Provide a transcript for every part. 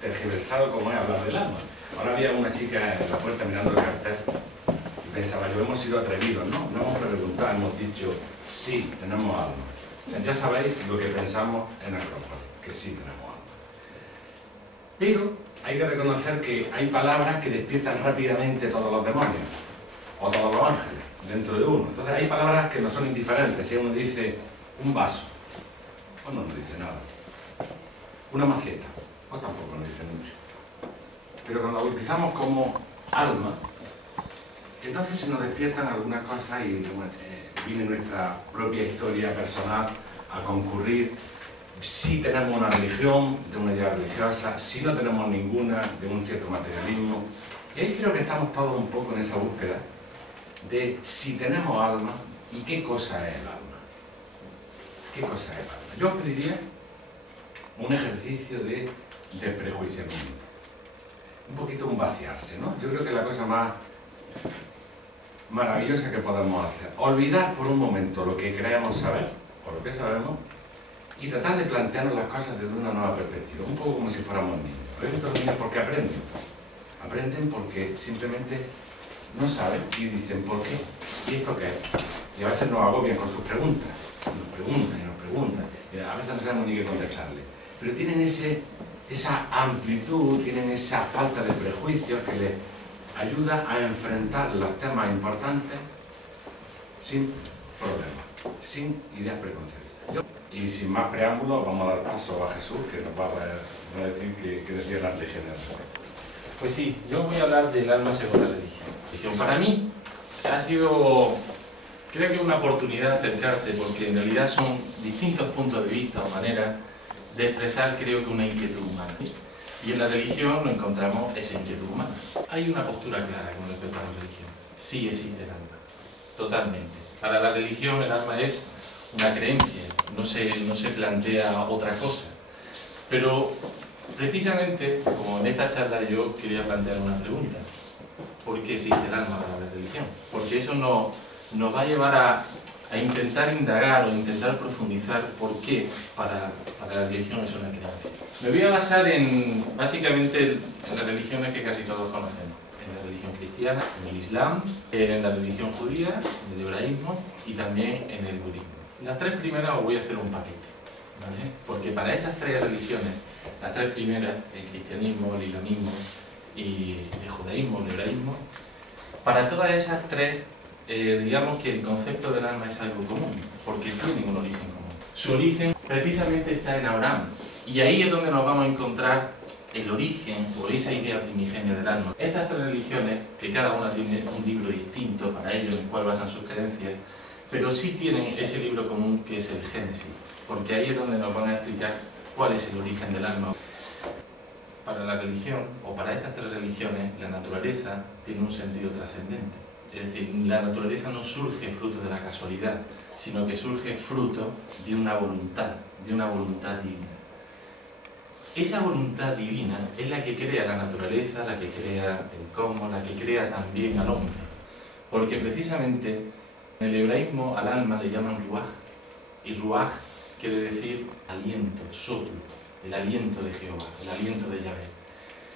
tergiversado como es hablar del alma. Ahora había una chica en la puerta mirando el cartel y pensaba, yo hemos sido atrevidos, ¿no? No hemos preguntado, hemos dicho, sí, tenemos alma. O sea, ya sabéis lo que pensamos en Acrópolis, que sí tenemos alma. Pero hay que reconocer que hay palabras que despiertan rápidamente todos los demonios, o todos los ángeles, dentro de uno. Entonces hay palabras que no son indiferentes. Si uno dice un vaso, pues no nos dice nada. Una maceta, pues tampoco nos dice mucho. Pero cuando lo utilizamos como alma, entonces se nos despiertan algunas cosas y viene nuestra propia historia personal a concurrir. Si tenemos una religión, de una idea religiosa, si no tenemos ninguna, de un cierto materialismo. Y ahí creo que estamos todos un poco en esa búsqueda de si tenemos alma y qué cosa es el alma. ¿Qué cosa es el alma? Yo os pediría un ejercicio de desprejuiciamiento. Un poquito un vaciarse, ¿no? Yo creo que es la cosa más maravillosa que podemos hacer. Olvidar por un momento lo que creemos saber, o lo que sabemos, y tratar de plantearnos las cosas desde una nueva perspectiva, un poco como si fuéramos niños. ¿Habéis visto los niños por qué aprenden? Aprenden porque simplemente no saben y dicen ¿por qué? ¿Y esto qué es? Y a veces nos agobian con sus preguntas. Nos preguntan y nos preguntan. Y a veces no sabemos ni qué contestarle. Pero tienen esa amplitud, tienen esa falta de prejuicios que les ayuda a enfrentar los temas importantes sin problemas, sin ideas preconcebidas. Y sin más preámbulos, vamos a dar paso a Jesús, que nos va a decir qué decía la religión. Pues sí, yo voy a hablar del alma según la religión. Para mí ha sido, creo que una oportunidad acercarte, porque en realidad son distintos puntos de vista o maneras de expresar, creo que, una inquietud humana. Y en la religión no encontramos esa inquietud humana. Hay una postura clara con respecto a la religión. Sí existe el alma, totalmente. Para la religión el alma es una creencia, no se plantea otra cosa. Pero precisamente, como en esta charla, yo quería plantear una pregunta. ¿Por qué existe el alma para la religión? Porque eso nos va a llevar a intentar indagar o intentar profundizar por qué para la religión es una creencia. Me voy a basar básicamente en las religiones que casi todos conocemos. En la religión cristiana, en el Islam, en la religión judía, en el hebraísmo y también en el budismo. Las tres primeras os voy a hacer un paquete, ¿vale? Porque para esas tres religiones, las tres primeras, el cristianismo, el islamismo y el judaísmo, el hebraísmo, para todas esas tres, digamos que el concepto del alma es algo común, porque tienen un origen común. Su origen precisamente está en Abraham, y ahí es donde nos vamos a encontrar el origen o esa idea primigenia del alma. Estas tres religiones, que cada una tiene un libro distinto para ellos, en el cual basan sus creencias, pero sí tienen ese libro común que es el Génesis, porque ahí es donde nos van a explicar cuál es el origen del alma. Para la religión, o para estas tres religiones, la naturaleza tiene un sentido trascendente. Es decir, la naturaleza no surge fruto de la casualidad, sino que surge fruto de una voluntad divina. Esa voluntad divina es la que crea la naturaleza, la que crea el cosmos, la que crea también al hombre. Porque precisamente en el hebraísmo al alma le llaman ruaj, y ruaj quiere decir aliento, soplo, el aliento de Jehová, el aliento de Yahvé.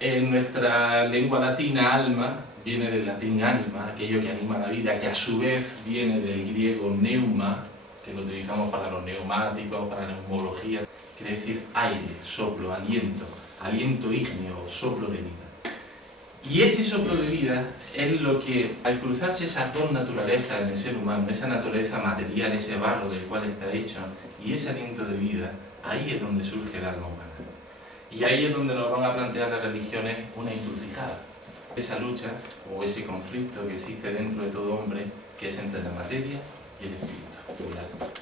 En nuestra lengua latina, alma viene del latín anima, aquello que anima la vida, que a su vez viene del griego neuma, que lo utilizamos para los neumáticos, para la neumología, quiere decir aire, soplo, aliento ígneo, soplo de vida. Y ese soplo de vida es lo que, al cruzarse esas dos naturalezas en el ser humano, esa naturaleza material, ese barro del cual está hecho, y ese aliento de vida, ahí es donde surge el alma humana. Y ahí es donde nos van a plantear las religiones una encrucijada. Esa lucha o ese conflicto que existe dentro de todo hombre, que es entre la materia y el espíritu, el alma.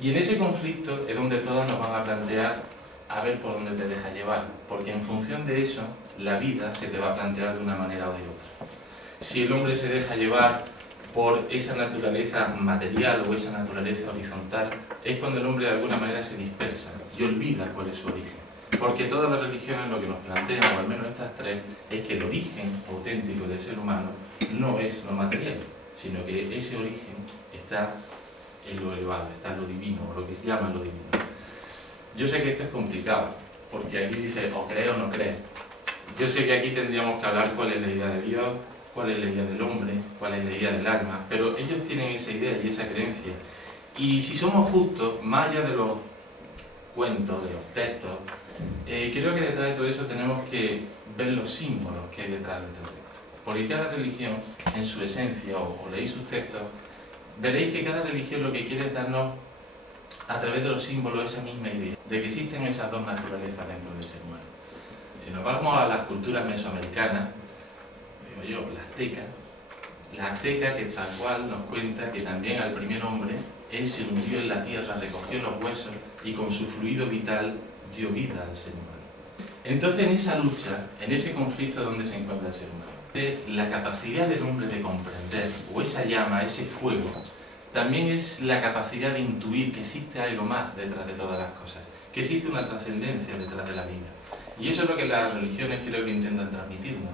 Y en ese conflicto es donde todas nos van a plantear a ver por dónde te deja llevar, porque en función de eso, la vida se te va a plantear de una manera o de otra. Si el hombre se deja llevar por esa naturaleza material o esa naturaleza horizontal, es cuando el hombre de alguna manera se dispersa y olvida cuál es su origen. Porque todas las religiones lo que nos plantean, o al menos estas tres, es que el origen auténtico del ser humano no es lo material, sino que ese origen está en lo elevado, está en lo divino, o lo que se llama lo divino. Yo sé que esto es complicado, porque aquí dice o crees o no crees. Yo sé que aquí tendríamos que hablar cuál es la idea de Dios, cuál es la idea del hombre, cuál es la idea del alma, pero ellos tienen esa idea y esa creencia. Y si somos justos, más allá de los cuentos, de los textos, creo que detrás de todo eso tenemos que ver los símbolos que hay detrás de todo esto. Porque cada religión, en su esencia, o leéis sus textos, veréis que cada religión lo que quiere es darnos, a través de los símbolos, esa misma idea, de que existen esas dos naturalezas dentro del ser humano. Si nos vamos a las culturas mesoamericanas, digo yo, la azteca que tal cual nos cuenta que también al primer hombre, él se hundió en la tierra, recogió los huesos y con su fluido vital dio vida al ser humano. Entonces, en esa lucha, en ese conflicto donde se encuentra el ser humano, la capacidad del hombre de comprender, o esa llama, ese fuego, también es la capacidad de intuir que existe algo más detrás de todas las cosas, que existe una trascendencia detrás de la vida. Y eso es lo que las religiones creo que intentan transmitirnos,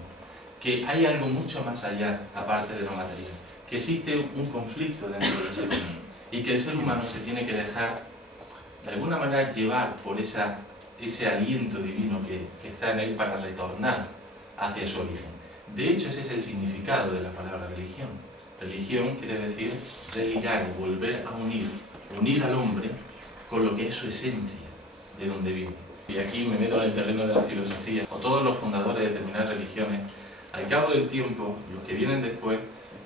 que hay algo mucho más allá, aparte de lo material, que existe un conflicto dentro del ser humano, y que el ser humano se tiene que dejar, de alguna manera, llevar por ese aliento divino que está en él para retornar hacia su origen. De hecho, ese es el significado de la palabra religión. Religión quiere decir religar, volver a unir al hombre con lo que es su esencia, de donde vive. Y aquí me meto en el terreno de la filosofía. O todos los fundadores de determinadas religiones, al cabo del tiempo, los que vienen después,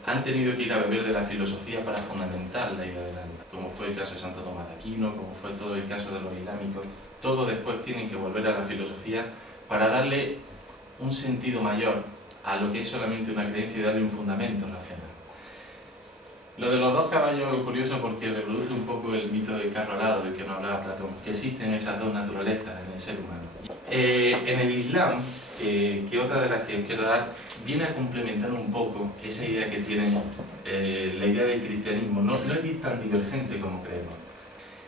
han tenido que ir a beber de la filosofía para fundamentar la idea del alma, como fue el caso de Santo Tomás de Aquino, como fue todo el caso de los islámicos. Todos después tienen que volver a la filosofía para darle un sentido mayor a lo que es solamente una creencia y darle un fundamento racional. Lo de los dos caballos es curioso porque reproduce un poco el mito del carro alado del que nos hablaba Platón, que existen esas dos naturalezas en el ser humano. En el Islam, que otra de las que os quiero dar, viene a complementar un poco esa idea que tienen, la idea del cristianismo. No es tan divergente como creemos.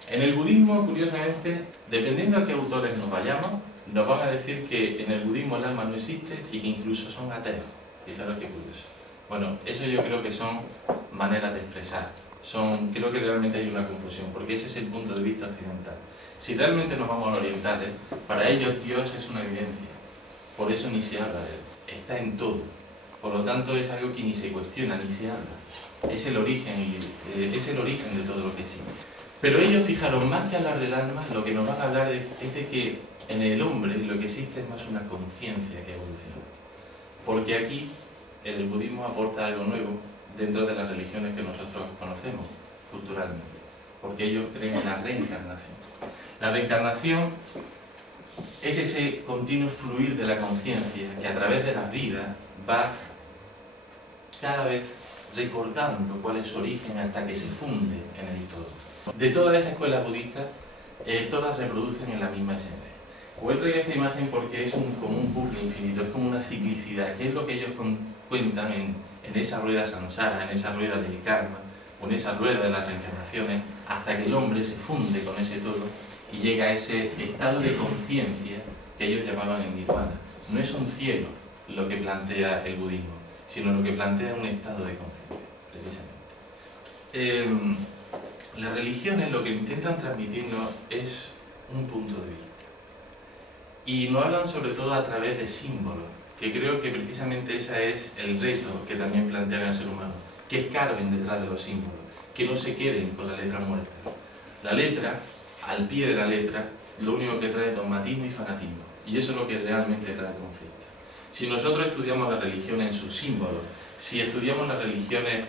En el budismo, curiosamente, dependiendo a qué autores nos vayamos, nos van a decir que en el budismo el alma no existe y que incluso son ateos. Fijaros qué curioso. Bueno, eso yo creo que son maneras de expresar. Creo que realmente hay una confusión, porque ese es el punto de vista occidental. Si realmente nos vamos a orientar, para ellos Dios es una evidencia. Por eso ni se habla de él. Está en todo. Por lo tanto, es algo que ni se cuestiona, ni se habla. Es el origen de todo lo que existe. Pero ellos, fijaros, más que hablar del alma, lo que nos van a hablar es de que en el hombre lo que existe es más una conciencia que evoluciona. Porque aquí el budismo aporta algo nuevo dentro de las religiones que nosotros conocemos culturalmente. Porque ellos creen en la reencarnación. La reencarnación es ese continuo fluir de la conciencia que a través de las vidas va cada vez recordando cuál es su origen hasta que se funde en el todo. De todas esas escuelas budistas, todas reproducen en la misma esencia. Os he traído esta imagen porque es como un bucle infinito, es como una ciclicidad, que es lo que ellos cuentan en esa rueda samsara, en esa rueda del karma, o en esa rueda de las reencarnaciones, hasta que el hombre se funde con ese todo y llega a ese estado de conciencia que ellos llamaban el nirvana. No es un cielo lo que plantea el budismo, sino lo que plantea un estado de conciencia, precisamente. Las religiones lo que intentan transmitirnos es un punto de vista. Y nos hablan sobre todo a través de símbolos, que creo que precisamente ese es el reto que también plantean al ser humano, que escarben detrás de los símbolos, que no se queden con la letra muerta. La letra, al pie de la letra, lo único que trae es dogmatismo y fanatismo, y eso es lo que realmente trae conflicto. Si nosotros estudiamos las religiones en sus símbolos, si estudiamos las religiones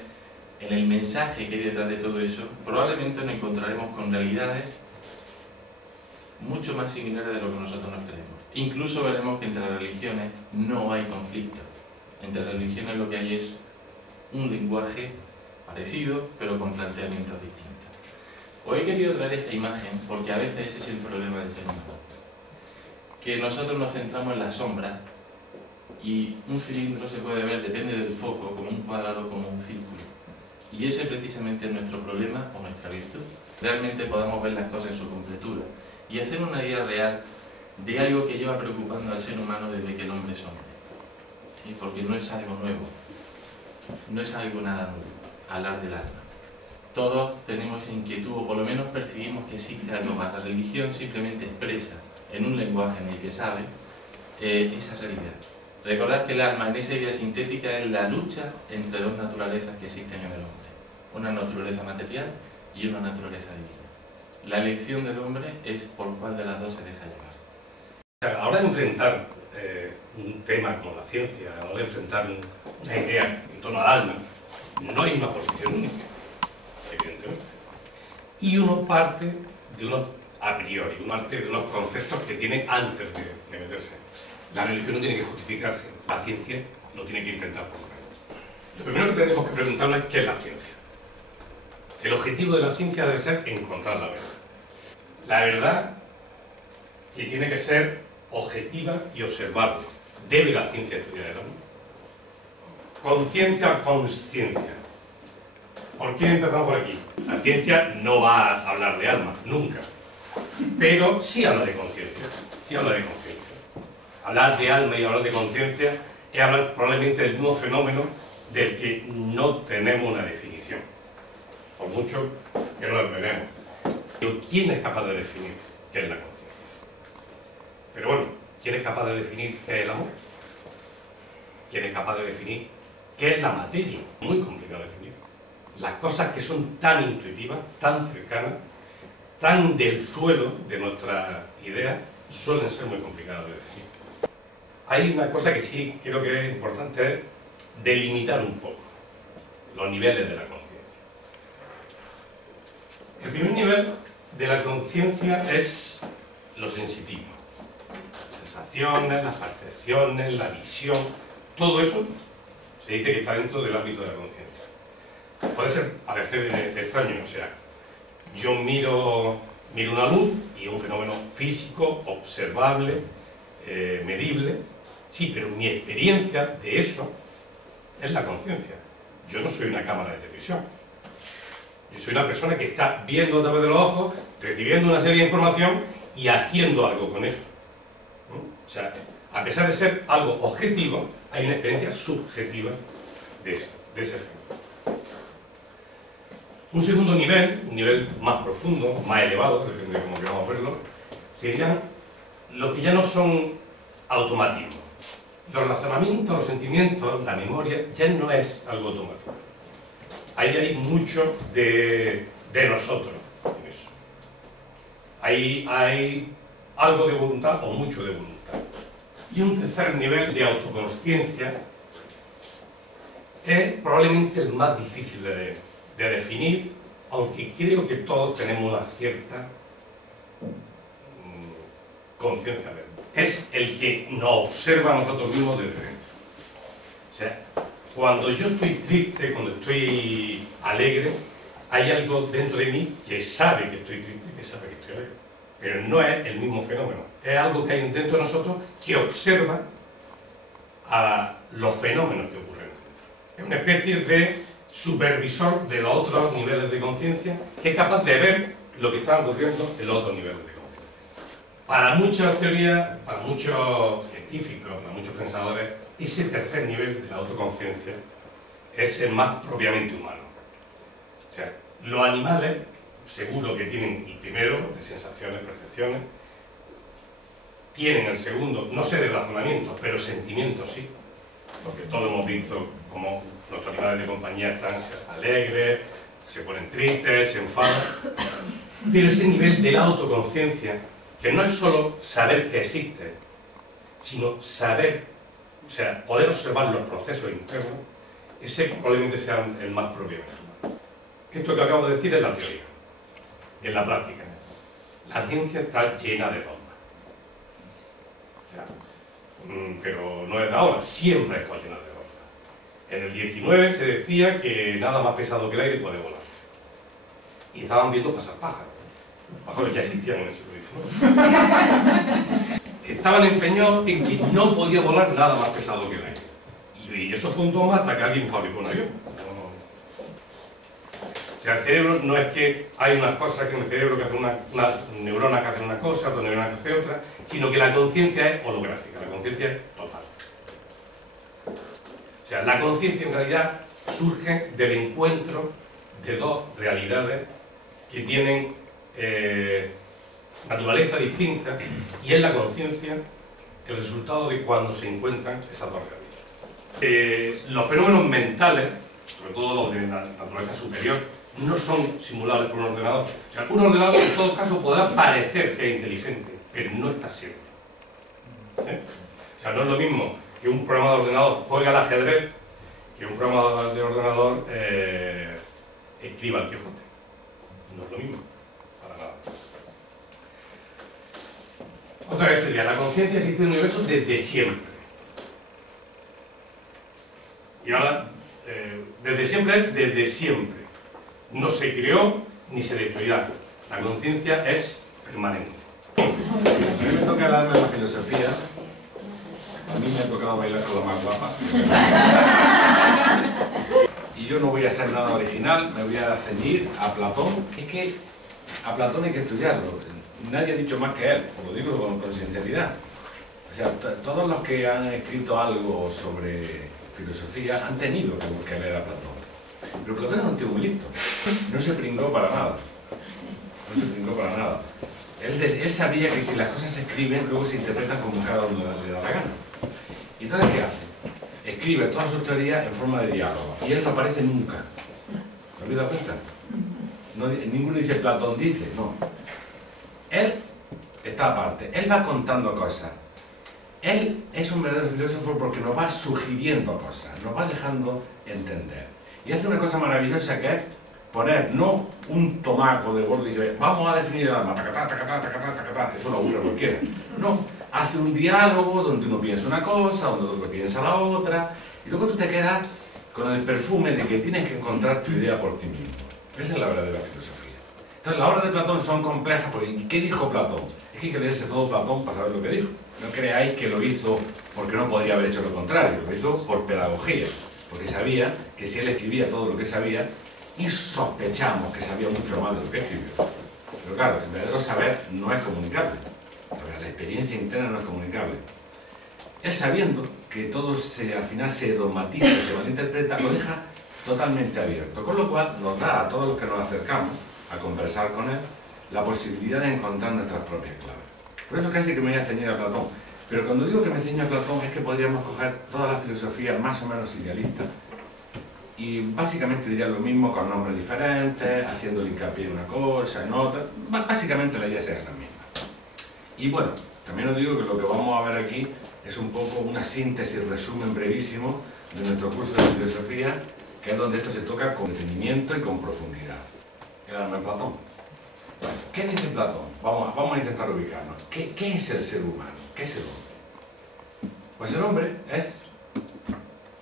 en el mensaje que hay detrás de todo eso, probablemente nos encontraremos con realidades mucho más similares de lo que nosotros nos creemos. Incluso veremos que entre las religiones no hay conflicto. Entre religiones lo que hay es un lenguaje parecido, pero con planteamientos distintos. Os he querido traer esta imagen porque a veces ese es el problema del ser humano. Que nosotros nos centramos en la sombra y un cilindro se puede ver, depende del foco, como un cuadrado o como un círculo. Y ese precisamente es nuestro problema o nuestra virtud. Realmente podamos ver las cosas en su completura y hacer una idea real de algo que lleva preocupando al ser humano desde que el hombre es hombre. ¿Sí? Porque no es algo nuevo, no es algo nada nuevo, hablar del alma. Todos tenemos esa inquietud, o por lo menos percibimos que existe algo más. La religión simplemente expresa en un lenguaje en el que sabe esa realidad. Recordad que el alma en esa idea sintética es la lucha entre dos naturalezas que existen en el hombre, una naturaleza material y una naturaleza divina. La elección del hombre es por cuál de las dos se deja llevar. A la hora de enfrentar un tema como la ciencia, a la hora de enfrentar una idea en torno al alma, no hay una posición única, evidentemente. Y uno parte de unos a priori, uno parte de unos conceptos que tiene antes de meterse. La religión no tiene que justificarse, la ciencia lo tiene que intentar por lo menos. Lo primero que tenemos que preguntarnos es qué es la ciencia. El objetivo de la ciencia debe ser encontrar la verdad. La verdad que tiene que ser objetiva y observable. ¿Debe la ciencia estudiar el alma? Conciencia o consciencia. ¿Por qué empezamos por aquí? La ciencia no va a hablar de alma, nunca. Pero sí habla de conciencia. Sí habla de conciencia. Hablar de alma y hablar de conciencia es hablar probablemente del mismo fenómeno del que no tenemos una definición. Por mucho que no lo tenemos. Pero ¿quién es capaz de definir qué es la conciencia? Pero bueno, ¿quién es capaz de definir qué es el amor? ¿Quién es capaz de definir qué es la materia? Muy complicado de definir. Las cosas que son tan intuitivas, tan cercanas, tan del suelo de nuestra idea, suelen ser muy complicadas de definir. Hay una cosa que sí creo que es importante, es delimitar un poco los niveles de la conciencia. El primer nivel de la conciencia es lo sensitivo. Las sensaciones, las percepciones, la visión, todo eso se dice que está dentro del ámbito de la conciencia. Puede parecer extraño, o sea, yo miro una luz y es un fenómeno físico, observable, medible, sí, pero mi experiencia de eso es la conciencia. Yo no soy una cámara de televisión. Yo soy una persona que está viendo a través de los ojos, recibiendo una serie de información y haciendo algo con eso. ¿No? O sea, a pesar de ser algo objetivo, hay una experiencia subjetiva de ese fenómeno. Un segundo nivel, un nivel más profundo, más elevado, depende de cómo queramos verlo, serían lo que ya no son automatismos. Los razonamientos, los sentimientos, la memoria, ya no es algo automático. Ahí hay mucho de nosotros en eso. Ahí hay algo de voluntad o mucho de voluntad. Y un tercer nivel de autoconsciencia es probablemente el más difícil de definir, aunque creo que todos tenemos una cierta conciencia de él. Es el que nos observa a nosotros mismos desde dentro. O sea, cuando yo estoy triste, cuando estoy alegre, hay algo dentro de mí que sabe que estoy triste, que sabe que estoy alegre. Pero no es el mismo fenómeno. Es algo que hay dentro de nosotros que observa a los fenómenos que ocurren dentro. Es una especie de supervisor de los otros niveles de conciencia que es capaz de ver lo que está ocurriendo en los otros niveles de conciencia. Para muchas teorías, para muchos científicos, para muchos pensadores, ese tercer nivel de la autoconciencia es el más propiamente humano. O sea, los animales, seguro que tienen el primero, de sensaciones, percepciones, tienen el segundo, no sé de razonamiento, pero sentimientos sí, porque todos hemos visto cómo nuestros animales de compañía están alegres, se ponen tristes, se enfadan, pero ese nivel de la autoconciencia, que no es solo saber que existe, sino saber, o sea, poder observar los procesos internos, ese probablemente sea el más propiamente humano. Esto que acabo de decir es la teoría, y en la práctica. La ciencia está llena de dogmas. O sea, pero no es de ahora, siempre está llena de dogmas. En el 19 se decía que nada más pesado que el aire puede volar. Y estaban viendo pasar pájaros. Los pájaros ya existían en el siglo XIX. Estaban empeñados en que no podía volar nada más pesado que el aire. Y eso fue un dogma hasta que alguien fabricó un avión. O sea, el cerebro no es que hay unas cosas que en el cerebro que hacen una neurona que hace una cosa, otra neurona que hace otra, sino que la conciencia es holográfica, la conciencia es total. O sea, la conciencia en realidad surge del encuentro de dos realidades que tienen naturaleza distinta, y es la conciencia el resultado de cuando se encuentran esas dos realidades. Los fenómenos mentales, sobre todo los de la naturaleza superior, no son simulables por un ordenador. O sea, un ordenador en todo caso podrá parecer que es inteligente, pero no está siendo. ¿Sí? O sea, no es lo mismo que un programa de ordenador juegue al ajedrez que un programa de ordenador escriba el Quijote. No es lo mismo, para nada. Otra vez sería, la conciencia existe en el universo desde siempre. Y ahora, desde siempre es desde siempre. No se creó ni se destruirá. La conciencia es permanente. A mí me toca el alma de la filosofía. A mí me ha tocado bailar con la más guapa. Y yo no voy a hacer nada original, me voy a ceñir a Platón. Es que a Platón hay que estudiarlo. Nadie ha dicho más que él, lo digo con sinceridad. O sea, todos los que han escrito algo sobre filosofía han tenido que leer a Platón. Pero Platón es un tío muy listo. No se pringó para nada. No se pringó para nada. Él sabía que si las cosas se escriben, luego se interpretan como cada uno le da la gana. ¿Y entonces qué hace? Escribe todas sus teorías en forma de diálogo. Y él no aparece nunca. ¿Me habéis dado cuenta? No, ninguno dice Platón dice, no. Él está aparte. Él va contando cosas. Él es un verdadero filósofo porque nos va sugiriendo cosas, nos va dejando entender. Y hace una cosa maravillosa que es poner no un tomaco de gordo y dice vamos a definir el alma, tacatá, tacatá, tacatá, tacatá, eso lo aburre a cualquiera. No, hace un diálogo donde uno piensa una cosa, donde otro piensa la otra, y luego tú te quedas con el perfume de que tienes que encontrar tu idea por ti mismo. Esa es la verdadera filosofía. Entonces las obras de Platón son complejas, porque ¿qué dijo Platón? Es que hay que leerse todo Platón para saber lo que dijo. No creáis que lo hizo porque no podría haber hecho lo contrario, lo hizo por pedagogía, porque sabía que si él escribía todo lo que sabía, y sospechamos que sabía mucho más de lo que escribió. Pero claro, el verdadero saber no es comunicable, la experiencia interna no es comunicable. Él sabiendo que todo al final se dogmatiza, se malinterpreta, lo deja totalmente abierto, con lo cual nos da a todos los que nos acercamos a conversar con él la posibilidad de encontrar nuestras propias claves. Por eso casi que me voy a ceñir a Platón. Pero cuando digo que me ceño a Platón es que podríamos coger toda la filosofía más o menos idealista y básicamente diría lo mismo con nombres diferentes, haciendo hincapié en una cosa, en otra. Básicamente la idea sería la misma. Y bueno, también os digo que lo que vamos a ver aquí es un poco una síntesis, resumen brevísimo de nuestro curso de filosofía, que es donde esto se toca con detenimiento y con profundidad. El alma de Platón. Bueno, ¿qué dice Platón? Vamos a intentar ubicarnos. ¿Qué es el ser humano? ¿Qué es el hombre? Pues el hombre es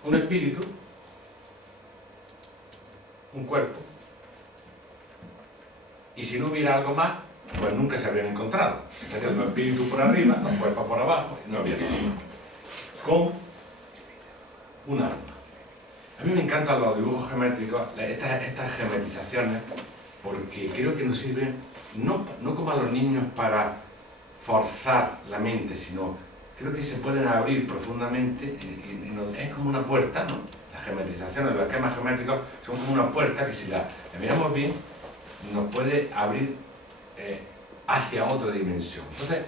un espíritu, un cuerpo, y si no hubiera algo más, pues nunca se habrían encontrado. Estarían los espíritus por arriba, los cuerpos por abajo, y no habría nada más. Con un alma. A mí me encantan los dibujos geométricos, estas geometrizaciones, porque creo que nos sirven no como a los niños para forzar la mente, sino creo que se pueden abrir profundamente y es como una puerta, ¿no? Las geometrizaciones, los esquemas geométricos son como una puerta que si la miramos bien nos puede abrir hacia otra dimensión. Entonces,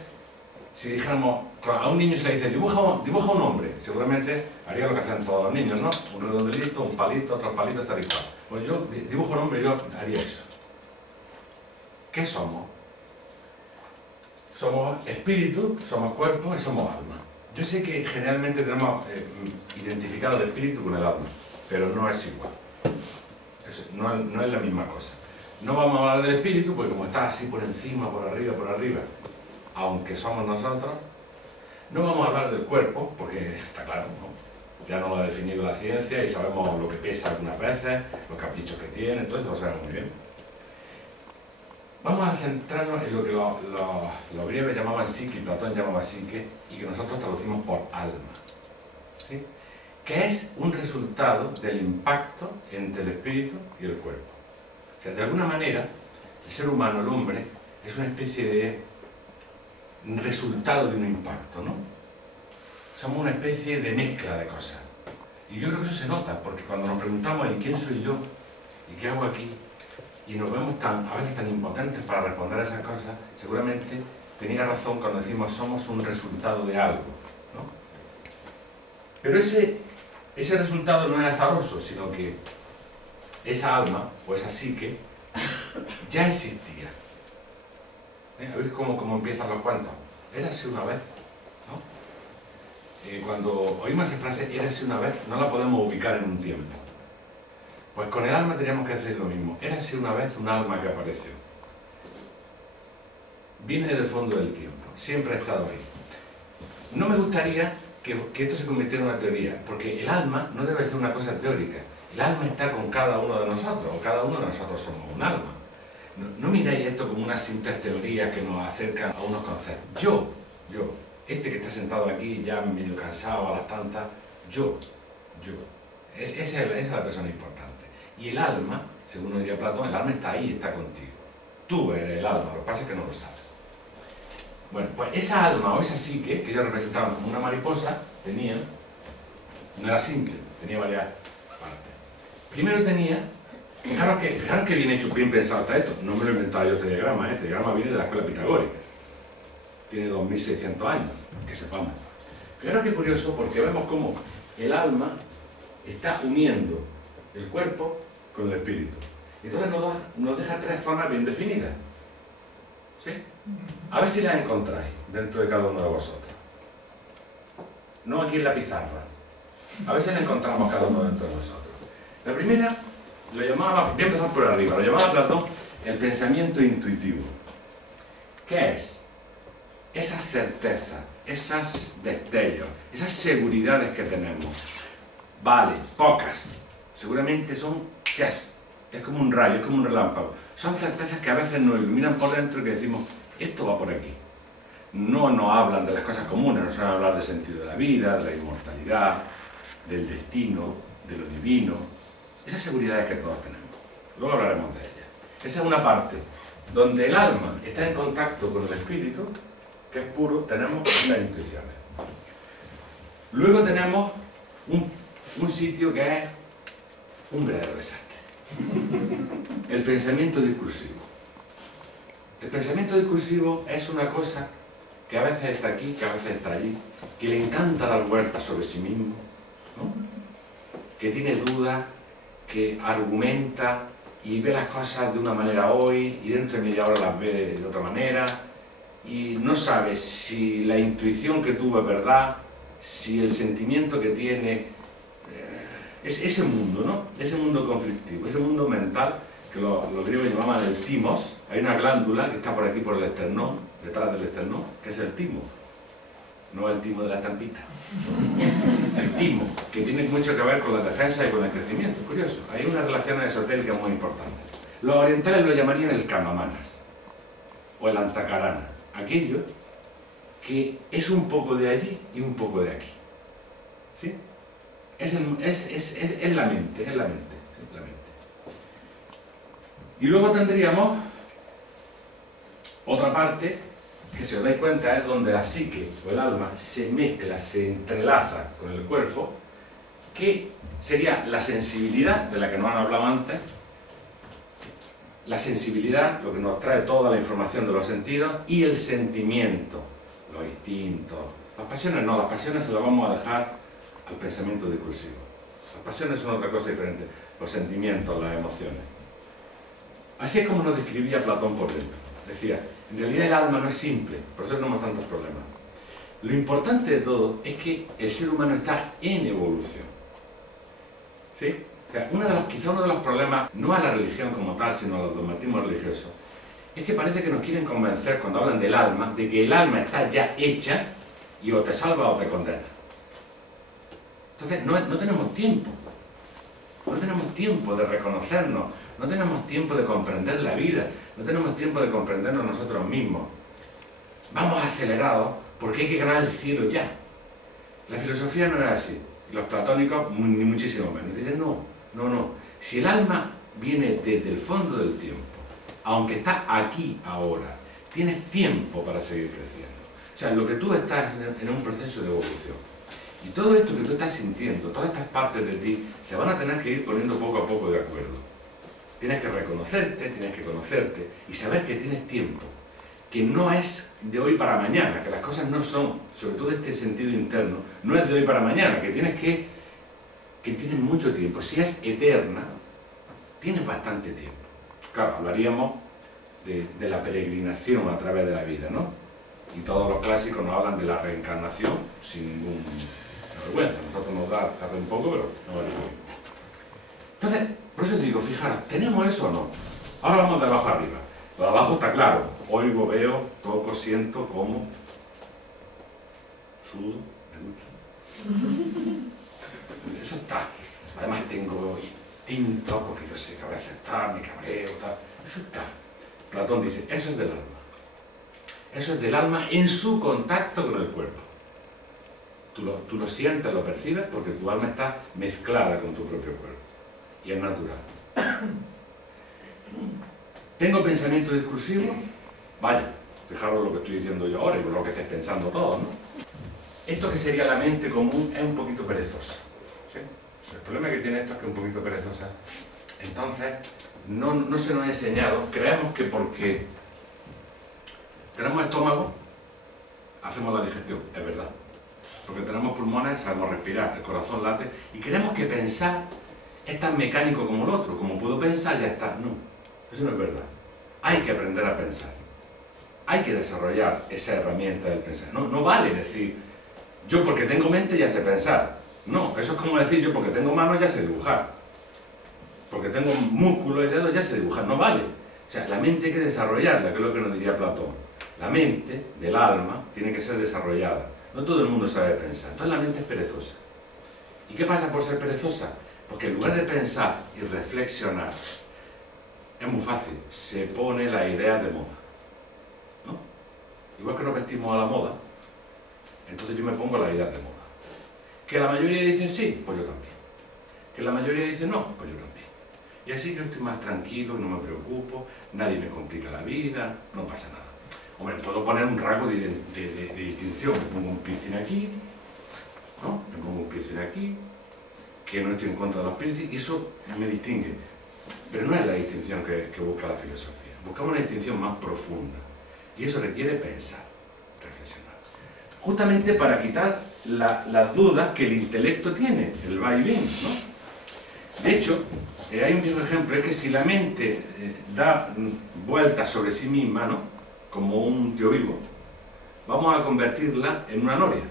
si dijéramos, a un niño se le dice dibuja un hombre, seguramente haría lo que hacen todos los niños, ¿no? Un redondelito, un palito, otros palitos, tal y cual. Pues yo dibujo un hombre, yo haría eso. ¿Qué somos? Somos espíritu, somos cuerpo y somos alma. Yo sé que generalmente tenemos identificado el espíritu con el alma, pero no es igual. No es la misma cosa. No vamos a hablar del espíritu porque como está así por encima, por arriba, aunque somos nosotros, no vamos a hablar del cuerpo porque está claro, ¿no? Ya nos lo ha definido la ciencia y sabemos lo que pesa algunas veces, los caprichos que tiene, entonces lo sabemos muy bien. Vamos a centrarnos en lo que los griegos llamaban psique y Platón llamaba psique y que nosotros traducimos por alma, ¿sí? Que es un resultado del impacto entre el espíritu y el cuerpo. O sea, de alguna manera, el ser humano, el hombre, es una especie de resultado de un impacto, ¿no? Somos una especie de mezcla de cosas. Y yo creo que eso se nota, porque cuando nos preguntamos ¿y quién soy yo? ¿Y qué hago aquí? y nos vemos a veces tan impotentes para responder a esas cosas, seguramente tenía razón cuando decimos somos un resultado de algo, ¿no? Pero ese resultado no es azaroso, sino que esa alma, o esa psique, ya existía. ¿Veis cómo empiezan los cuentos? Érase una vez, ¿no? Cuando oímos esa frase, érase una vez, no la podemos ubicar en un tiempo. Pues con el alma teníamos que decir lo mismo. Érase una vez un alma que apareció. Viene del fondo del tiempo, siempre ha estado ahí. No me gustaría que esto se convirtiera en una teoría, porque el alma no debe ser una cosa teórica. El alma está con cada uno de nosotros, o cada uno de nosotros somos un alma. No miráis esto como unas simples teorías que nos acercan a unos conceptos. Yo, este que está sentado aquí ya medio cansado a las tantas, esa es la persona importante. Y el alma, según nos diría Platón, el alma está ahí, está contigo. Tú eres el alma, lo que pasa es que no lo sabes. Bueno, pues esa alma o esa psique que ellos representaban como una mariposa, no era simple, tenía varias partes. Primero tenía, fijaros que bien hecho, bien pensado está esto. No me lo he inventado yo este diagrama, este diagrama viene de la escuela pitagórica. Tiene 2600 años, que sepamos. Fijaros qué curioso, porque vemos cómo el alma está uniendo el cuerpo con el espíritu. Entonces nos deja tres zonas bien definidas. ¿Sí? A ver si las encontráis dentro de cada uno de vosotros. No aquí en la pizarra. A ver si las encontramos cada uno dentro de nosotros. La primera, voy a empezar por arriba, lo llamaba Platón el pensamiento intuitivo. ¿Qué es? Esas certezas, esos destellos, esas seguridades que tenemos. Vale, pocas. Seguramente son yes. Es como un rayo, es como un relámpago. Son certezas que a veces nos iluminan por dentro y que decimos, esto va por aquí. No nos hablan de las cosas comunes, nos van a hablar del sentido de la vida, de la inmortalidad, del destino, de lo divino. Esas seguridades que todos tenemos. Luego hablaremos de ellas. Esa es una parte donde el alma está en contacto con el espíritu, que es puro, tenemos las intuiciones. Luego tenemos un sitio que es un verdadero desastre. El pensamiento discursivo. El pensamiento discursivo es una cosa que a veces está aquí, que a veces está allí, que le encanta dar vueltas sobre sí mismo, ¿no? Que tiene dudas, que argumenta y ve las cosas de una manera hoy y dentro de media hora las ve de otra manera y no sabe si la intuición que tuvo es verdad, si el sentimiento que tiene es ese mundo, ¿no? Ese mundo conflictivo, ese mundo mental que los griegos llamaban el timos. Hay una glándula que está por aquí, por el esternón, detrás del esternón, que es el timo. No el timo de la estampita. El timo, que tiene mucho que ver con la defensa y con el crecimiento. Curioso, hay unas relaciones esotéricas muy importantes. Los orientales lo llamarían el kamamanas, o el antakarana. Aquello que es un poco de allí y un poco de aquí. ¿Sí? Es la mente, es la mente. Y luego tendríamos otra parte, que si os dais cuenta es donde la psique o el alma se mezcla, se entrelaza con el cuerpo, que sería la sensibilidad, de la que nos han hablado antes. La sensibilidad, lo que nos trae toda la información de los sentidos, y el sentimiento, los instintos. Las pasiones no, las pasiones se las vamos a dejar al pensamiento discursivo. Las pasiones son otra cosa diferente, los sentimientos, las emociones. Así es como nos describía Platón por dentro. Decía, en realidad el alma no es simple, por eso tenemos tantos problemas. Lo importante de todo es que el ser humano está en evolución. ¿Sí? O sea, quizá uno de los problemas, no a la religión como tal, sino a los dogmatismos religiosos, es que parece que nos quieren convencer cuando hablan del alma, de que el alma está ya hecha y o te salva o te condena. Entonces, no tenemos tiempo. No tenemos tiempo de reconocernos, no tenemos tiempo de comprender la vida, no tenemos tiempo de comprendernos nosotros mismos. Vamos acelerados porque hay que ganar el cielo ya. La filosofía no es así. Los platónicos ni muchísimo menos. Dicen, no. Si el alma viene desde el fondo del tiempo, aunque está aquí ahora, tienes tiempo para seguir creciendo. O sea, lo que tú estás en un proceso de evolución. Y todo esto que tú estás sintiendo, todas estas partes de ti, se van a tener que ir poniendo poco a poco de acuerdo. Tienes que reconocerte, tienes que conocerte y saber que tienes tiempo, que no es de hoy para mañana, que las cosas no son, sobre todo este sentido interno, no es de hoy para mañana, que tienes mucho tiempo. Si es eterna, tienes bastante tiempo. Claro, hablaríamos de la peregrinación a través de la vida, ¿no? Y todos los clásicos nos hablan de la reencarnación sin ninguna vergüenza. A nosotros nos da tarde un poco, pero no vale mucho. Entonces, por eso te digo, fijaros, ¿tenemos eso o no? Ahora vamos de abajo arriba. Lo de abajo está claro. Oigo, veo, toco, siento, como, sudo, me ducho. Eso está. Además tengo instinto, porque yo sé que a veces está, me cabreo, tal. Eso está. Platón dice, eso es del alma. Eso es del alma en su contacto con el cuerpo. Tú lo sientes, lo percibes, porque tu alma está mezclada con tu propio cuerpo. Y es natural. ¿Tengo pensamiento discursivo? Vaya, fijaros lo que estoy diciendo yo ahora y con lo que estáis pensando todos, ¿no? Esto que sería la mente común es un poquito perezosa. ¿Sí? O sea, el problema que tiene esto es que es un poquito perezosa. Entonces, no se nos ha enseñado. Creemos que porque tenemos estómago, hacemos la digestión. Es verdad. Porque tenemos pulmones, sabemos respirar, el corazón late. Y creemos que pensar es tan mecánico como el otro. Como puedo pensar, ya está. No, eso no es verdad. Hay que aprender a pensar. Hay que desarrollar esa herramienta del pensar. No vale decir, yo porque tengo mente ya sé pensar. No, eso es como decir, yo porque tengo manos ya sé dibujar. Porque tengo músculos y dedos ya sé dibujar. No vale. O sea, la mente hay que desarrollarla, que es lo que nos diría Platón. La mente del alma tiene que ser desarrollada. No todo el mundo sabe pensar. Entonces la mente es perezosa. ¿Y qué pasa por ser perezosa? Porque en lugar de pensar y reflexionar, es muy fácil, se pone la idea de moda, ¿no? Igual que nos vestimos a la moda, entonces yo me pongo la idea de moda. Que la mayoría dice sí, pues yo también. Que la mayoría dice no, pues yo también. Y así yo estoy más tranquilo, no me preocupo, nadie me complica la vida, no pasa nada. Hombre, puedo poner un rasgo de distinción, me pongo un piercing aquí, ¿no? Me pongo un piercing aquí, que no estoy en contra de los piercing, y eso me distingue. Pero no es la distinción que busca la filosofía. Buscamos una distinción más profunda. Y eso requiere pensar, reflexionar. Justamente para quitar las dudas que el intelecto tiene, el va y viene, ¿no? De hecho, hay un viejo ejemplo, es que si la mente da vueltas sobre sí misma, ¿no? Como un tío vivo, vamos a convertirla en una noria.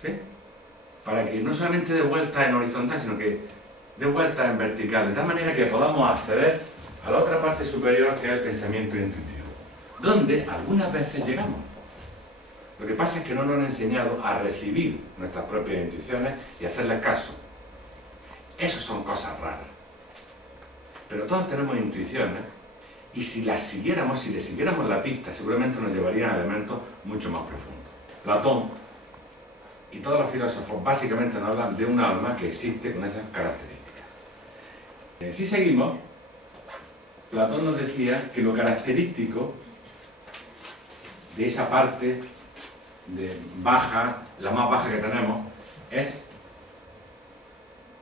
¿Sí? Para que no solamente dé vueltas en horizontal, sino que de vueltas en vertical, de tal manera que podamos acceder a la otra parte superior que es el pensamiento intuitivo, donde algunas veces llegamos. Lo que pasa es que no nos han enseñado a recibir nuestras propias intuiciones y hacerles caso. Esas son cosas raras. Pero todos tenemos intuiciones y si las siguiéramos, si le siguiéramos la pista, seguramente nos llevarían a elementos mucho más profundos. Platón y todos los filósofos básicamente nos hablan de un alma que existe con esas características. Si seguimos, Platón nos decía que lo característico de esa parte baja, la más baja que tenemos,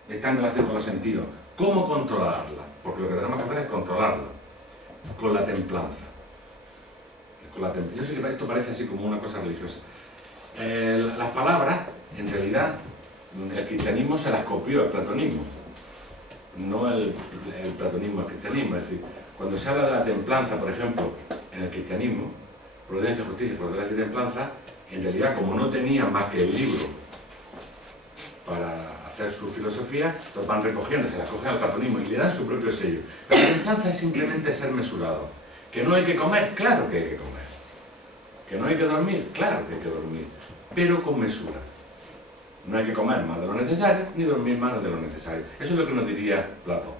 está en relación con los sentidos. ¿Cómo controlarla? Porque lo que tenemos que hacer es controlarla con la templanza. Yo sé que esto parece así como una cosa religiosa. Las palabras, en realidad, el cristianismo se las copió al platonismo. No el platonismo al cristianismo. Es decir, cuando se habla de la templanza, por ejemplo, en el cristianismo, prudencia, justicia, fortaleza y templanza, en realidad, como no tenían más que el libro para hacer su filosofía, los van recogiendo, se las cogen al platonismo y le dan su propio sello. Pero la templanza es simplemente ser mesurado. ¿Que no hay que comer? Claro que hay que comer. ¿Que no hay que dormir? Claro que hay que dormir, pero con mesura. No hay que comer más de lo necesario, ni dormir más de lo necesario. Eso es lo que nos diría Platón.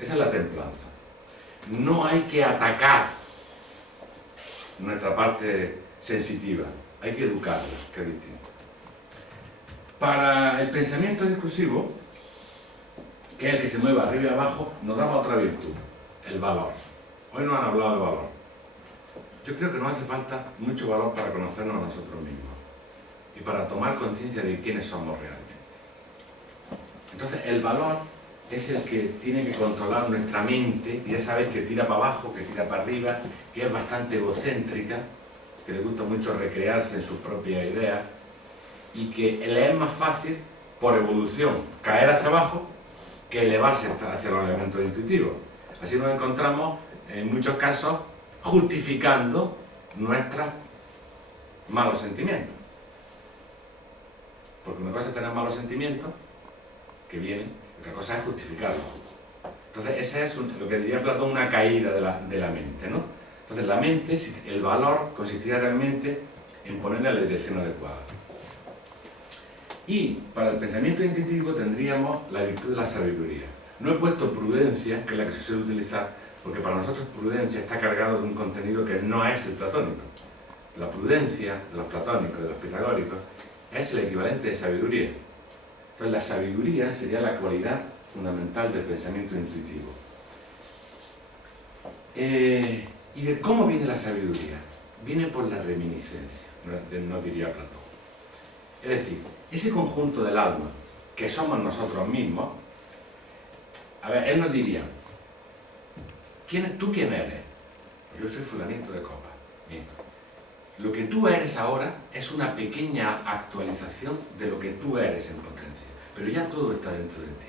Esa es la templanza. No hay que atacar nuestra parte sensitiva, hay que educarla, que es distinto. Para el pensamiento discursivo, que es el que se mueve arriba y abajo, nos daba otra virtud, el valor. Hoy nos han hablado de valor. Yo creo que nos hace falta mucho valor para conocernos a nosotros mismos y para tomar conciencia de quiénes somos realmente. Entonces, el valor es el que tiene que controlar nuestra mente, y ya sabéis que tira para abajo, que tira para arriba, que es bastante egocéntrica, que le gusta mucho recrearse en sus propias ideas, y que le es más fácil, por evolución, caer hacia abajo que elevarse hacia los elementos intuitivos. Así nos encontramos, en muchos casos, justificando nuestros malos sentimientos. Porque una cosa es tener malos sentimientos, que vienen, otra cosa es justificarlos. Entonces, esa es lo que diría Platón, una caída de la mente, ¿no? Entonces, la mente, el valor consistiría realmente en ponerle la dirección adecuada. Y para el pensamiento intuitivo tendríamos la virtud de la sabiduría. No he puesto prudencia, que es la que se suele utilizar, porque para nosotros prudencia está cargado de un contenido que no es el platónico. La prudencia de los platónicos, de los pitagóricos, es el equivalente de sabiduría. Entonces la sabiduría sería la cualidad fundamental del pensamiento intuitivo. ¿Y de cómo viene la sabiduría? Viene por la reminiscencia, no diría Platón. Es decir, ese conjunto del alma, que somos nosotros mismos, a ver, él nos diría, ¿tú quién eres? Yo soy fulanito de copa. Bien. Lo que tú eres ahora es una pequeña actualización de lo que tú eres en potencia, pero ya todo está dentro de ti.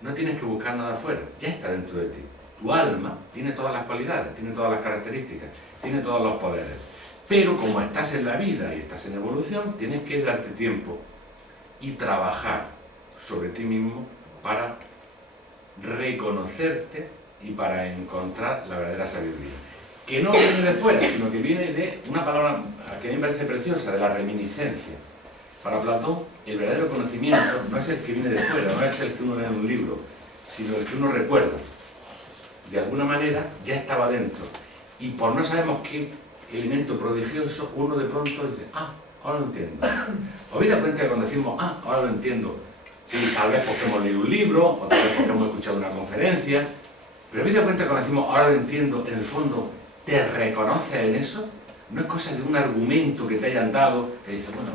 No tienes que buscar nada afuera, ya está dentro de ti. Tu alma tiene todas las cualidades, tiene todas las características, tiene todos los poderes. Pero como estás en la vida y estás en evolución, tienes que darte tiempo y trabajar sobre ti mismo para reconocerte y para encontrar la verdadera sabiduría. Que no viene de fuera, sino que viene de una palabra que a mí me parece preciosa, de la reminiscencia. Para Platón, el verdadero conocimiento no es el que viene de fuera, no es el que uno lee en un libro, sino el que uno recuerda. De alguna manera ya estaba dentro. Y por no sabemos qué elemento prodigioso, uno de pronto dice, ah, ahora lo entiendo. ¿Os habéis dado cuenta que cuando decimos, ah, ahora lo entiendo? Sí, tal vez porque hemos leído un libro, o tal vez porque hemos escuchado una conferencia, pero ¿habéis dado cuenta que cuando decimos, ahora lo entiendo, en el fondo, te reconoces en eso? No es cosa de un argumento que te hayan dado, que dices, bueno,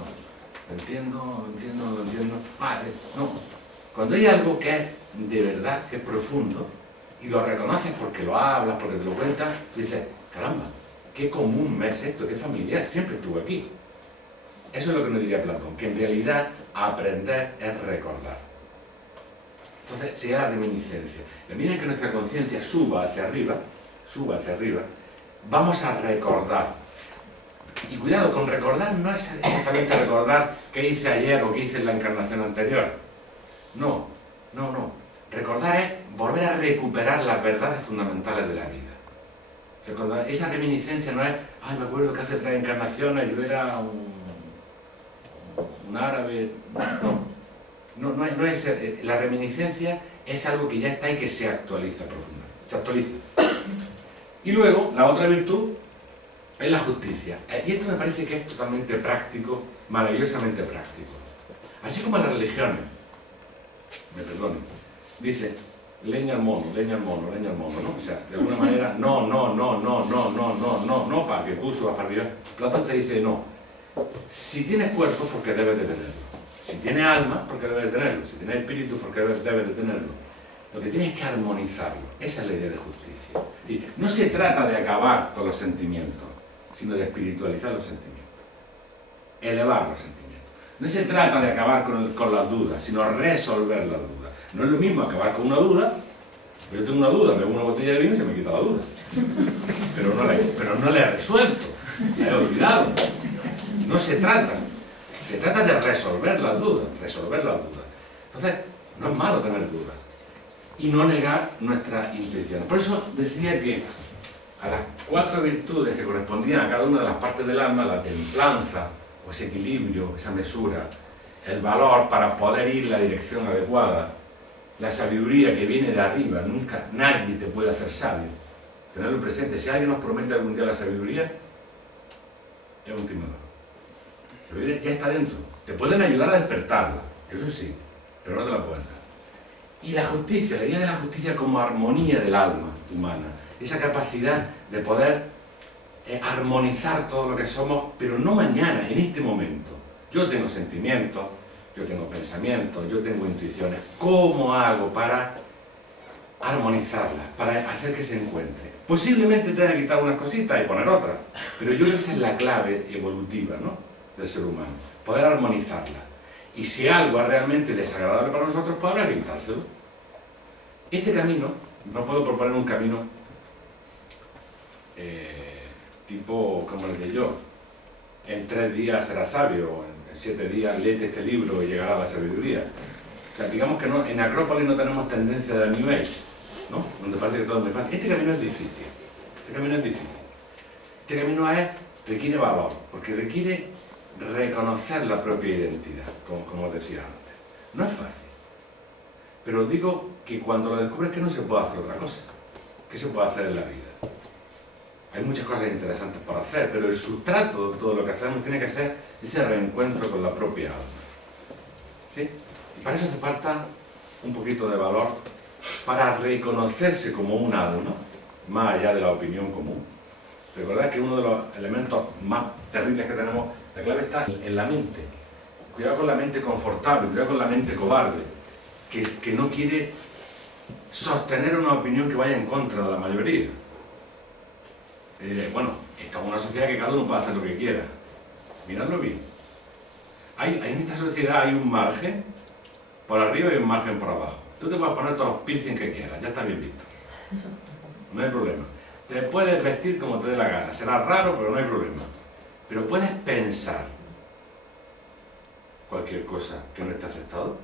lo entiendo. Vale, no. Cuando hay algo que es de verdad, que es profundo, y lo reconoces porque lo hablas, porque te lo cuentas, tú dices, caramba, qué común me es esto, qué familiar, siempre estuvo aquí. Eso es lo que nos diría Platón, que en realidad aprender es recordar. Entonces sería la reminiscencia. En medida que nuestra conciencia suba hacia arriba, vamos a recordar. Y cuidado, con recordar no es exactamente recordar qué hice ayer o qué hice en la encarnación anterior. No. Recordar es volver a recuperar las verdades fundamentales de la vida. O sea, esa reminiscencia no es, ay, me acuerdo que hace 3 encarnaciones yo era un árabe. No es, la reminiscencia es algo que ya está y que se actualiza profundamente. Se actualiza. Y luego, la otra virtud es la justicia. Y esto me parece que es totalmente práctico, maravillosamente práctico. Así como en las religiones, me perdonen, dice, leña al mono, ¿no? O sea, de alguna manera, no, para que tú subas para arriba. Platón te dice, no. Si tienes cuerpo, porque debes de tenerlo. Si tienes alma, porque debes de tenerlo. Si tienes espíritu, porque debes de tenerlo. Lo que tienes es que armonizarlo. Esa es la idea de justicia. Sí, no se trata de acabar con los sentimientos, sino de espiritualizar los sentimientos. Elevar los sentimientos. No se trata de acabar con las dudas, sino resolver las dudas. No es lo mismo acabar con una duda. Yo tengo una duda, me bebo una botella de vino y se me quita la duda. Pero no la he resuelto, la he olvidado. No se trata de resolver las dudas, Entonces, no es malo tener dudas y no negar nuestra intuición. Por eso decía que a las 4 virtudes que correspondían a cada una de las partes del alma, la templanza, o ese equilibrio, esa mesura, el valor para poder ir en la dirección adecuada, la sabiduría que viene de arriba, nunca nadie te puede hacer sabio. Tenerlo presente, si alguien nos promete algún día la sabiduría, es un timador. La sabiduría ya está dentro. Te pueden ayudar a despertarla, eso sí, pero no te la pueden dar. Y la justicia, la idea de la justicia como armonía del alma humana, esa capacidad de poder armonizar todo lo que somos, pero no mañana, en este momento. Yo tengo sentimientos, yo tengo pensamientos, yo tengo intuiciones. ¿Cómo hago para armonizarlas, para hacer que se encuentren? Posiblemente tenga que quitar unas cositas y poner otras, pero yo creo que esa es la clave evolutiva, ¿no?, del ser humano, poder armonizarlas. Y si algo es realmente desagradable para nosotros, pues habrá que quitárselo. Este camino, no puedo proponer un camino tipo, como el de yo, en 3 días serás sabio, o en 7 días léete este libro y llegará a la sabiduría. O sea, digamos que no, en Acrópolis no tenemos tendencia de New Age, ¿no?, donde parece que todo es muy fácil. Este camino es difícil, este camino es difícil. Este camino requiere valor, porque requiere reconocer la propia identidad, como os decía antes. No es fácil, pero os digo que cuando lo descubres que no se puede hacer otra cosa, que se puede hacer en la vida. Hay muchas cosas interesantes para hacer, pero el sustrato de todo lo que hacemos tiene que ser ese reencuentro con la propia alma, ¿sí? Y para eso hace falta un poquito de valor para reconocerse como un alma, más allá de la opinión común. Recordad que uno de los elementos más terribles que tenemos, la clave está en la mente. Cuidado con la mente confortable, cuidado con la mente cobarde, que no quiere sostener una opinión que vaya en contra de la mayoría. Bueno, estamos en una sociedad que cada uno puede hacer lo que quiera. Miradlo bien. En esta sociedad hay un margen por arriba y un margen por abajo. Tú te puedes poner todos los piercings que quieras, ya está bien visto. No hay problema. Te puedes vestir como te dé la gana. Será raro, pero no hay problema. Pero puedes pensar cualquier cosa que no esté aceptado.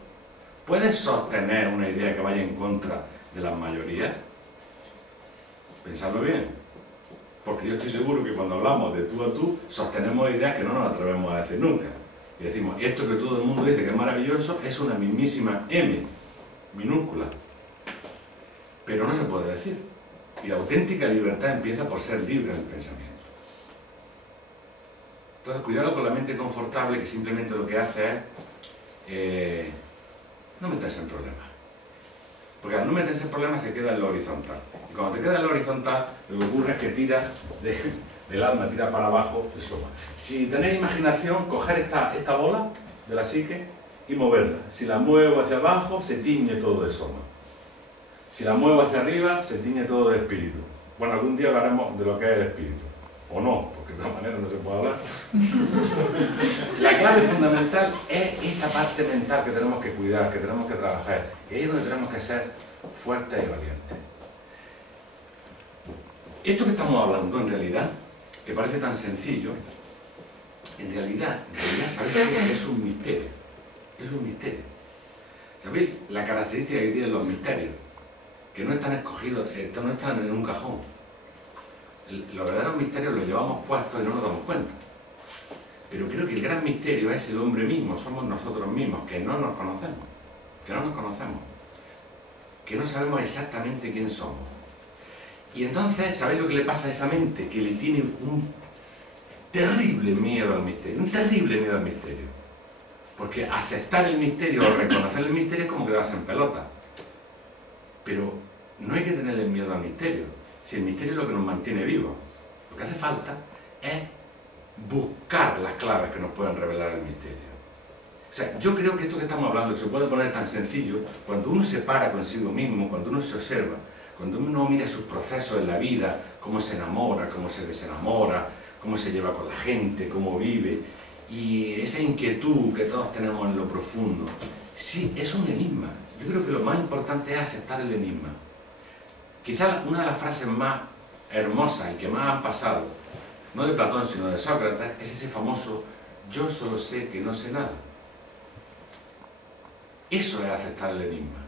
Puedes sostener una idea que vaya en contra de la mayoría. Pensadlo bien. Porque yo estoy seguro que cuando hablamos de tú a tú, sostenemos ideas que no nos atrevemos a decir nunca. Y decimos, esto que todo el mundo dice que es maravilloso, es una mismísima M, minúscula. Pero no se puede decir. Y la auténtica libertad empieza por ser libre en el pensamiento. Entonces, cuidado con la mente confortable, que simplemente lo que hace es no meterse en problemas. Porque al no meterse en problemas se queda en lo horizontal. Y cuando te queda en lo horizontal, lo que ocurre es que tiras del alma, tiras para abajo el soma. Si tenéis imaginación, coger esta bola de la psique y moverla. Si la muevo hacia abajo, se tiñe todo de soma. Si la muevo hacia arriba, se tiñe todo de espíritu. Bueno, algún día hablaremos de lo que es el espíritu. O no, porque de todas maneras no se puede hablar. La clave fundamental es esta parte mental que tenemos que cuidar, que tenemos que trabajar. Y ahí es donde tenemos que ser fuertes y valientes. Esto que estamos hablando, en realidad, que parece tan sencillo, en realidad ¿sabéis qué es un misterio? Es un misterio. ¿Sabéis la característica que tienen los misterios? Que no están escogidos, no están en un cajón. Los verdaderos misterios los llevamos puestos y no nos damos cuenta. Pero creo que el gran misterio es el hombre mismo, somos nosotros mismos, que no nos conocemos, que no sabemos exactamente quién somos. Y entonces, ¿sabéis lo que le pasa a esa mente? Que le tiene un terrible miedo al misterio, un terrible miedo al misterio. Porque aceptar el misterio o reconocer el misterio es como quedarse en pelota. Pero no hay que tenerle miedo al misterio. Si el misterio es lo que nos mantiene vivos, lo que hace falta es buscar las claves que nos pueden revelar el misterio. O sea, yo creo que esto que estamos hablando, que se puede poner tan sencillo, cuando uno se para consigo mismo, cuando uno se observa, cuando uno mira sus procesos en la vida, cómo se enamora, cómo se desenamora, cómo se lleva con la gente, cómo vive, y esa inquietud que todos tenemos en lo profundo, sí, es un enigma. Yo creo que lo más importante es aceptar el enigma. Quizá una de las frases más hermosas y que más han pasado, no de Platón sino de Sócrates, es ese famoso "yo solo sé que no sé nada". Eso es aceptar el enigma.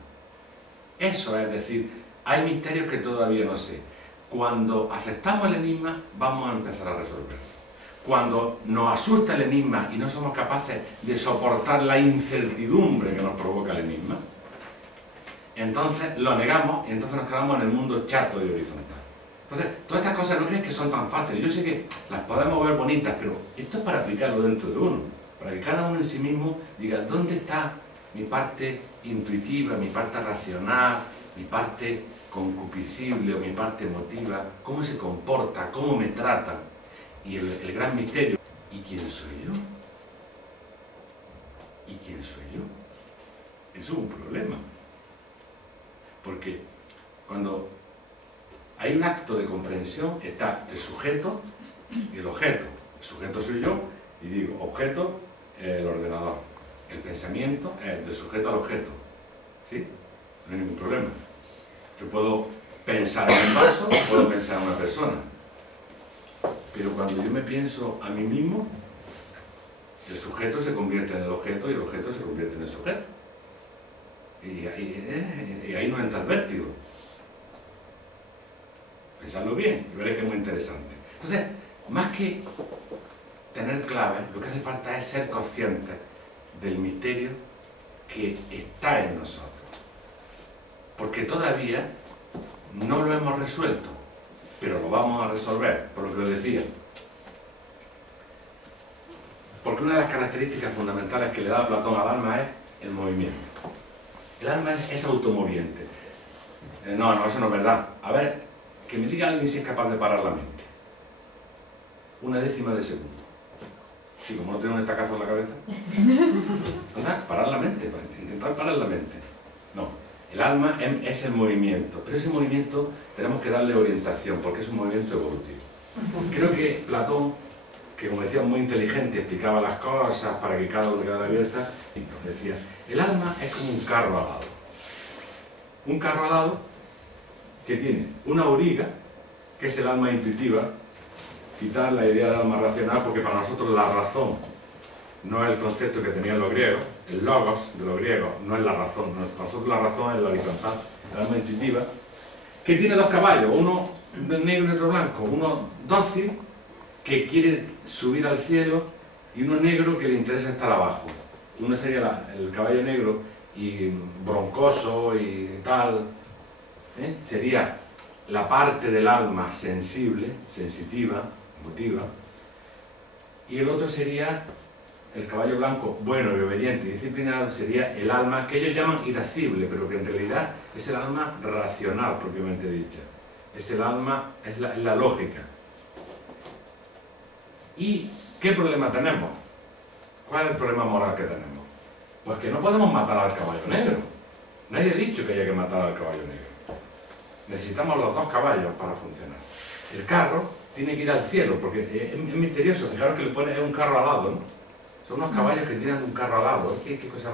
Eso es decir, hay misterios que todavía no sé. Cuando aceptamos el enigma, vamos a empezar a resolverlo. Cuando nos asusta el enigma y no somos capaces de soportar la incertidumbre que nos provoca el enigma, entonces lo negamos y entonces nos quedamos en el mundo chato y horizontal. Entonces, todas estas cosas no crees que son tan fáciles. Yo sé que las podemos ver bonitas, pero esto es para aplicarlo dentro de uno. Para que cada uno en sí mismo diga, ¿dónde está mi parte intuitiva, mi parte racional, mi parte concupiscible o mi parte emotiva? ¿Cómo se comporta? ¿Cómo me trata? Y el gran misterio, ¿y quién soy yo? ¿y quién soy yo? Eso es un problema. Porque cuando hay un acto de comprensión, está el sujeto y el objeto. El sujeto soy yo, y digo, objeto, el ordenador. El pensamiento es del sujeto al objeto. ¿Sí? No hay ningún problema. Yo puedo pensar en un vaso, puedo pensar en una persona. Pero cuando yo me pienso a mí mismo, el sujeto se convierte en el objeto y el objeto se convierte en el sujeto. Y ahí nos entra el vértigo. Pensadlo bien y veréis que es muy interesante. Entonces, más que tener claves, lo que hace falta es ser conscientes del misterio que está en nosotros. Porque todavía no lo hemos resuelto, pero lo vamos a resolver, por lo que os decía. Porque una de las características fundamentales que le da Platón al alma es el movimiento. El alma es automoviente. No, eso no es verdad. A ver, que me diga alguien si es capaz de parar la mente. Una décima de segundo. Sí, como no tengo un estacazo en la cabeza. ¿Verdad? Parar la mente, intentar parar la mente. No, el alma es el movimiento, pero ese movimiento tenemos que darle orientación, porque es un movimiento evolutivo. Creo que Platón, que como decía, muy inteligente, explicaba las cosas para que cada uno quedara abierta, y nos decía, el alma es como un carro alado. Un carro alado que tiene una auriga, que es el alma intuitiva, quitar la idea del alma racional, porque para nosotros la razón no es el concepto que tenían los griegos, el logos de los griegos no es la razón, para nosotros la razón es la horizontal, el alma intuitiva, que tiene dos caballos, uno negro y otro blanco, uno dócil, que quiere subir al cielo, y uno negro que le interesa estar abajo. Uno sería el caballo negro y broncoso y tal, sería la parte del alma sensible, sensitiva, emotiva, y el otro sería el caballo blanco, bueno y obediente y disciplinado, sería el alma que ellos llaman irascible, pero que en realidad es el alma racional propiamente dicha. Es el alma, es la lógica. ¿Y qué problema tenemos? ¿Cuál es el problema moral que tenemos? Pues que no podemos matar al caballo negro. Nadie ha dicho que haya que matar al caballo negro. Necesitamos los dos caballos para funcionar. El carro tiene que ir al cielo, porque es misterioso. Fijaros que le pone un carro alado, ¿no? Son unos caballos que tienen un carro alado. Qué cosa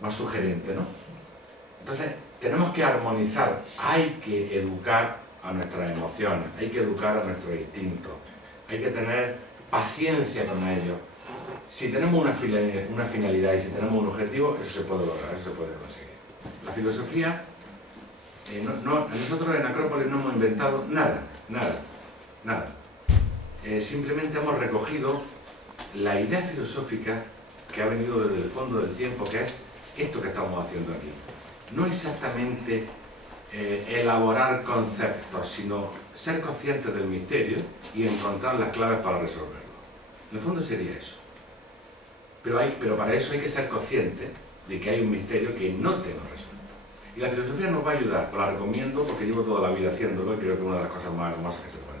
más sugerente, ¿no? Entonces, tenemos que armonizar. Hay que educar a nuestras emociones, hay que educar a nuestros instintos, hay que tener paciencia con ellos. Si tenemos una finalidad y si tenemos un objetivo, eso se puede lograr, eso se puede conseguir. La filosofía, nosotros en Acrópolis no hemos inventado nada. Simplemente hemos recogido la idea filosófica que ha venido desde el fondo del tiempo, que es esto que estamos haciendo aquí. No exactamente elaborar conceptos, sino ser conscientes del misterio y encontrar las claves para resolverlo. En el fondo sería eso. Pero para eso hay que ser consciente de que hay un misterio que no tengo resuelto. Y la filosofía nos va a ayudar, os la recomiendo porque llevo toda la vida haciéndolo y creo que es una de las cosas más hermosas que se puede.